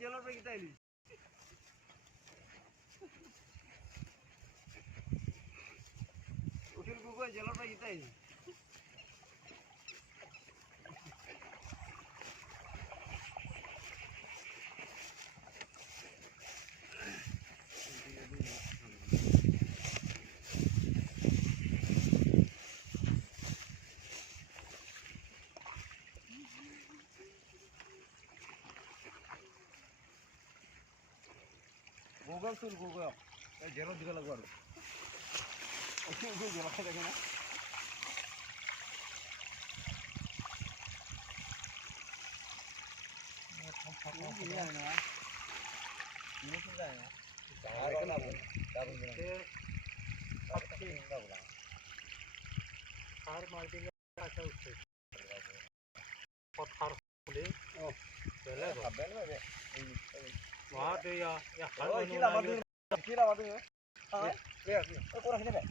জেলার পে কিতাইলি উঠিল গুগল জেলার pay কিতাইলি Google tool Google. Zero दिखा लगवा दो. ऐसे जो जला के देखे ना. ये है ना. ये तो जाए ना. चार का ना बोल. क्या बोल रहे हैं? अच्छी का बोला. चार मार्जिन अच्छा उससे. पत्थर बोले. ओ. पहले बोले. वहाँ पे या हर महीने Kira madu. Haa. Kira. Kau kurang ini, Pak.